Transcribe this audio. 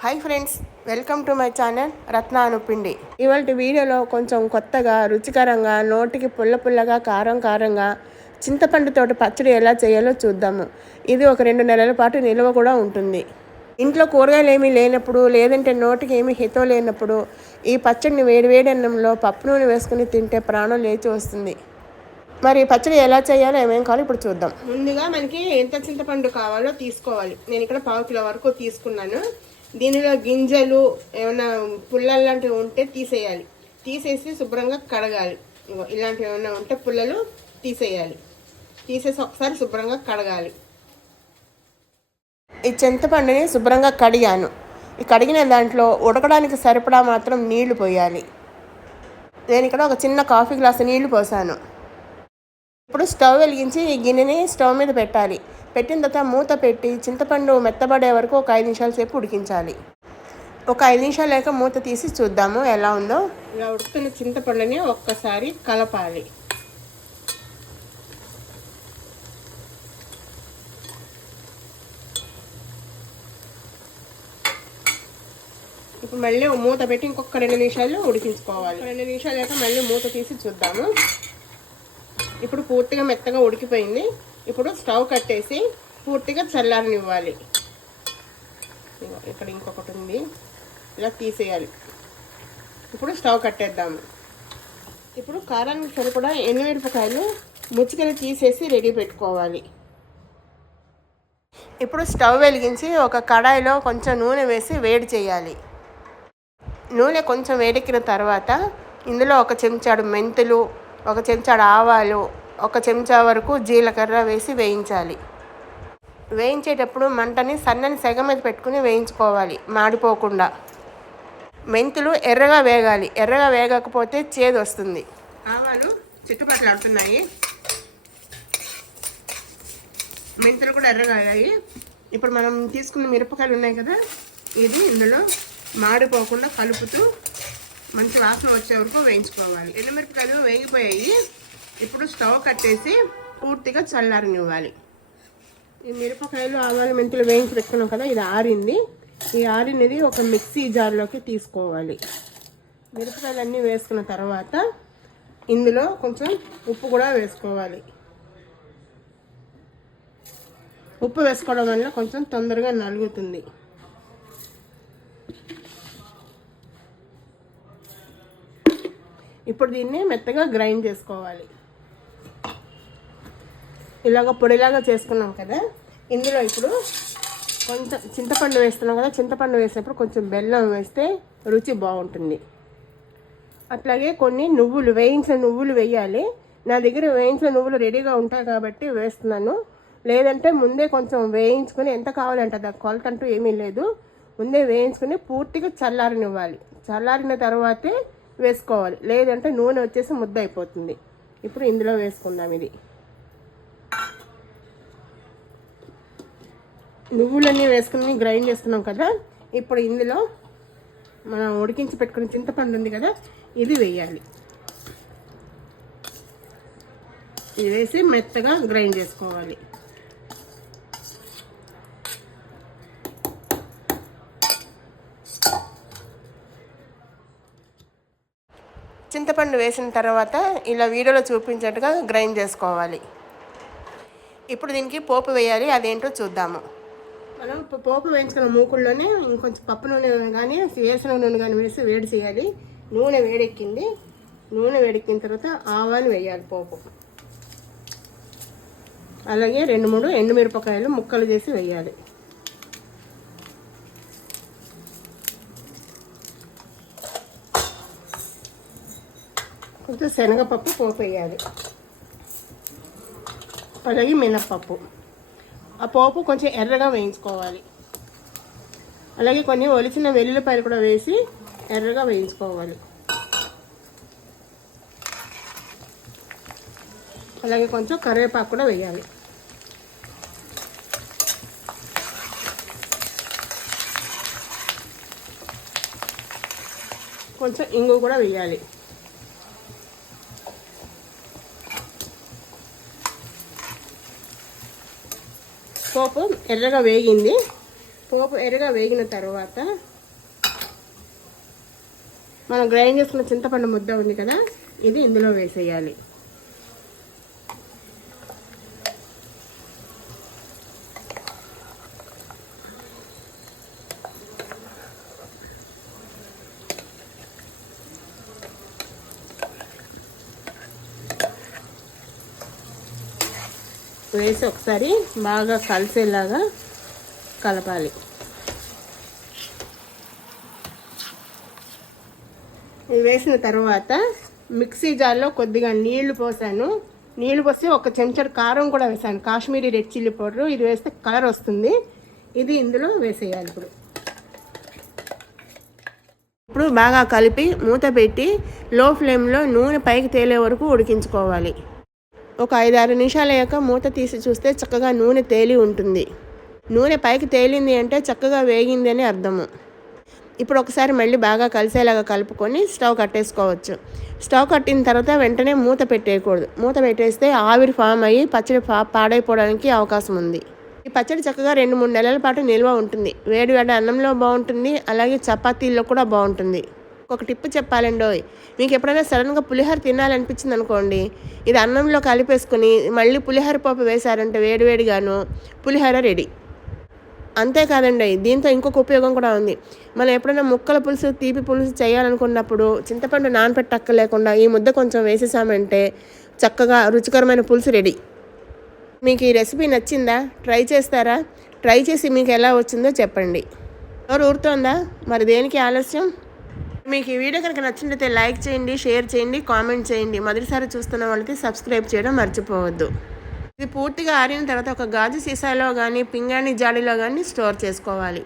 Hi friends welcome to my channel Ratna Anupindi ఇవాళ వీడియోలో కొంచెం కొత్తగా రుచికరంగా నోటికి పుల్ల పుల్లగా కారం కారంగా చింతపండుతోటి పచ్చడి ఎలా చేయాలో చూద్దాము. ఇది ఒక రెండు నెలల పాటు నిల్వ కూడా ఉంటుంది. ఇంట్లో కూరగాయలు ఏమీ లేనప్పుడు లేదంటే నోటికి ఏమీ హితో లేనప్పుడు ఈ పచ్చడిని వేడివేడి అన్నంలో పప్పు నూనె వేసుకుని తింటే ప్రాణం లేచి వస్తుంది. మరి ఈ పచ్చడి ఎలా చేయాలో ఏమేం కావాలో ఇప్పుడు చూద్దాం. ముందుగా మనకి ఎంత చింతపండు కావాలో తీసుకోవాలి. నేను ఇక్కడ పావు కిలో వరకు తీసుకున్నాను. దీనిలో గింజలు ఏమైనా పుల్లలు లాంటివి ఉంటే తీసేయాలి. తీసేసి శుభ్రంగా కడగాలి. ఇలాంటివి ఏమైనా ఉంటే పుల్లలు తీసేయాలి. తీసేసి ఒకసారి శుభ్రంగా కడగాలి. ఈ చింతపండుని శుభ్రంగా కడిగాను. ఈ కడిగిన దాంట్లో ఉడకడానికి సరిపడా మాత్రం నీళ్ళు పోయాలి. నేను ఇక్కడ ఒక చిన్న కాఫీ గ్లాసు నీళ్ళు పోసాను. ఇప్పుడు స్టవ్ వెలిగించి ఈ గిన్నెని స్టవ్ మీద పెట్టాలి. పెట్టిన తర్వాత మూత పెట్టి చింతపండు మెత్తబడే వరకు ఒక ఐదు నిమిషాల సేపు ఉడికించాలి. ఒక ఐదు నిమిషాలు లేక మూత తీసి చూద్దాము ఎలా ఉందో. ఇలా ఉడుకుతున్న చింతపండుని ఒక్కసారి కలపాలి. ఇప్పుడు మళ్ళీ మూత పెట్టి ఇంకొక రెండు నిమిషాలు ఉడికించుకోవాలి. రెండు నిమిషాలు లేక మళ్ళీ మూత తీసి చూద్దాము. ఇప్పుడు పూర్తిగా మెత్తగా ఉడికిపోయింది. ఇప్పుడు స్టవ్ కట్టేసి పూర్తిగా చల్లారనివ్వాలి. ఇక్కడ ఇంకొకటి ఉంది. ఇలా తీసేయాలి. ఇప్పుడు స్టవ్ కట్టేద్దాము ఇప్పుడు కారానికి సరిపడా ఎండుమిరపకాయలు ముచ్చికలు తీసేసి రెడీ పెట్టుకోవాలి. ఇప్పుడు స్టవ్ వెలిగించి ఒక కడాయిలో కొంచెం నూనె వేసి వేడి చేయాలి. నూనె కొంచెం వేడెక్కిన తర్వాత ఇందులో ఒక చెంచాడు మెంతులు ఒక చెంచాడు ఆవాలు ఒక చెంచా వరకు జీలకర్ర వేసి వేయించాలి. వేయించేటప్పుడు మంటని సన్నని సెగ మీద పెట్టుకుని వేయించుకోవాలి మాడిపోకుండా. మెంతులు ఎర్రగా వేగాలి ఎర్రగా వేగకపోతే చేదు వస్తుంది. ఆవాలు చిట్టుపట్లాడుతున్నాయి మెంతులు కూడా ఎర్రగా అయ్యాయి ఇప్పుడు మనం తీసుకున్న మిరపకాయలు ఉన్నాయి కదా ఇది ఇందులో మాడిపోకుండా కలుపుతూ మంచి వాసన వచ్చే వరకు వేయించుకోవాలి. ఎండుమిరపకాయలు వేగిపోయాయి. ఇప్పుడు స్టవ్ కట్టేసి పూర్తిగా చల్లారనివ్వాలి. ఈ మిరపకాయలు ఆవాలు మెంతులు వేయించి పెట్టుకున్నాం కదా ఇది ఆరింది. ఈ ఆరినది ఒక మిక్సీ జార్లోకి తీసుకోవాలి. మిరపకాయలు అన్నీ వేసుకున్న తర్వాత ఇందులో కొంచెం ఉప్పు కూడా వేసుకోవాలి. ఉప్పు వేసుకోవడం వల్ల కొంచెం తొందరగా నలుగుతుంది. ఇప్పుడు దీన్ని మెత్తగా గ్రైండ్ చేసుకోవాలి. ఇలాగ పొడిలాగా చేసుకున్నాం కదా. ఇందులో ఇప్పుడు కొంచెం చింతపండు వేస్తున్నాం కదా. చింతపండు వేసినప్పుడు కొంచెం బెల్లం వేస్తే రుచి బాగుంటుంది. అట్లాగే కొన్ని నువ్వులు వేయించిన నువ్వులు వేయాలి. నా దగ్గర వేయించిన నువ్వులు రెడీగా ఉంటాయి కాబట్టి వేస్తున్నాను. లేదంటే ముందే కొంచెం వేయించుకొని ఎంత కావాలంటే దాని కొలత అంటూ ఏమీ లేదు. ముందే వేయించుకొని పూర్తిగా చల్లారనివ్వాలి. చల్లారిన తర్వాతే వేసుకోవాలి. లేదంటే నూనె వచ్చేసి ముద్ద అయిపోతుంది ఇప్పుడు ఇందులో వేసుకుందాం ఇది. నువ్వులన్నీ వేసుకుని గ్రైండ్ చేసుకున్నాం కదా. ఇప్పుడు ఇందులో మనం ఉడికించి పెట్టుకున్న చింతపండు ఉంది కదా ఇది వేయాలి. ఇది వేసి మెత్తగా గ్రైండ్ చేసుకోవాలి. చింతపండు వేసిన తర్వాత ఇలా వీడియోలో చూపించినట్టుగా గ్రైండ్ చేసుకోవాలి. ఇప్పుడు దీనికి పోపు వేయాలి అదేంటో చూద్దాము. మనం పోపు వేయించుకున్న మూకుల్లోనే ఇంకొంచెం పప్పు నూనె కానీ వేసిన నూనె కానీ వేసి వేడి చేయాలి. నూనె వేడెక్కింది. నూనె వేడెక్కిన తర్వాత ఆవాలు వేయాలి పోపు. అలాగే రెండు మూడు ఎండుమిరపకాయలు ముక్కలు చేసి వేయాలి. కొంచెం శనగపప్పు పోపు వేయాలి. అలాగే మినప్పప్పు. ఆ పోపు కొంచెం ఎర్రగా వేయించుకోవాలి. అలాగే కొన్ని ఒలిచిన వెల్లుల్లిపాయలు కూడా వేసి ఎర్రగా వేయించుకోవాలి. అలాగే కొంచెం కరివేపాకు కూడా వేయాలి. కొంచెం ఇంగు కూడా వేయాలి. పోపు ఎర్రగా వేగింది. పోపు ఎర్రగా వేగిన తర్వాత మనం గ్రైండ్ చేసుకున్న చింతపండు ముద్ద ఉంది కదా ఇది ఇందులో వేసేయాలి. వేసి ఒకసారి బాగా కలిసేలాగా కలపాలి. ఇది వేసిన తర్వాత మిక్సీ జార్లో కొద్దిగా నీళ్ళు పోసాను. నీళ్ళు పోసి ఒక చెంచడు కారం కూడా వేసాను. Kashmiri red chilli powder. ఇది వేస్తే కలర్ వస్తుంది. ఇది ఇందులో వేసేయాలి ఇప్పుడు. ఇప్పుడు బాగా కలిపి మూత పెట్టి లో ఫ్లేమ్లో నూనె పైకి తేలే వరకు ఉడికించుకోవాలి. ఒక ఐదారు నిమిషాలు అయ్యాక మూత తీసి చూస్తే చక్కగా నూనె తేలి ఉంటుంది. నూనె పైకి తేలింది అంటే చక్కగా వేగింది అని అర్థము. ఇప్పుడు ఒకసారి మళ్ళీ బాగా కలిసేలాగా కలుపుకొని స్టవ్ కట్టేసుకోవచ్చు. స్టవ్ కట్టిన తర్వాత వెంటనే మూత పెట్టేయకూడదు. మూత పెట్టేస్తే ఆవిరి ఫామ్ అయ్యి పచ్చడి పా పాడైపోవడానికి అవకాశం ఉంది. ఈ పచ్చడి చక్కగా రెండు మూడు నెలల పాటు నిల్వ ఉంటుంది. వేడి వేడి అన్నంలో బాగుంటుంది. అలాగే చపాతీల్లో కూడా బాగుంటుంది. ఒక టిప్ చెప్పాలండోయ్ మీకు ఎప్పుడైనా సడన్గా పులిహోర తినాలనిపించింది అనుకోండి ఇది అన్నంలో కలిపేసుకుని మళ్ళీ పులిహోర పప్పు వేశారంటే వేడివేడిగాను పులిహోర రెడీ. అంతేకాదండి దీంతో ఇంకొక ఉపయోగం కూడా ఉంది. మనం ఎప్పుడైనా ముక్కల పులుసు తీపి పులుసు చేయాలనుకున్నప్పుడు చింతపండు నానపెట్టక్క లేకుండా ఈ ముద్ద కొంచెం వేసేసామంటే చక్కగా రుచికరమైన పులుసు రెడీ. మీకు ఈ రెసిపీ నచ్చిందా? ట్రై చేస్తారా? ట్రై చేసి మీకు ఎలా వచ్చిందో చెప్పండి. ఎవరు ఊరుతోందా? మరి దేనికి ఆలస్యం? మీకు ఈ వీడియో కనుక నచ్చినట్లయితే లైక్ చేయండి షేర్ చేయండి కామెంట్ చేయండి. మొదటిసారి చూస్తున్న వాళ్ళకి సబ్స్క్రైబ్ చేయడం మర్చిపోవద్దు. ఇది పూర్తిగా ఆరిన తర్వాత ఒక గాజు సీసాలో కానీ పింగాణి జాడీలో కానీ స్టోర్ చేసుకోవాలి.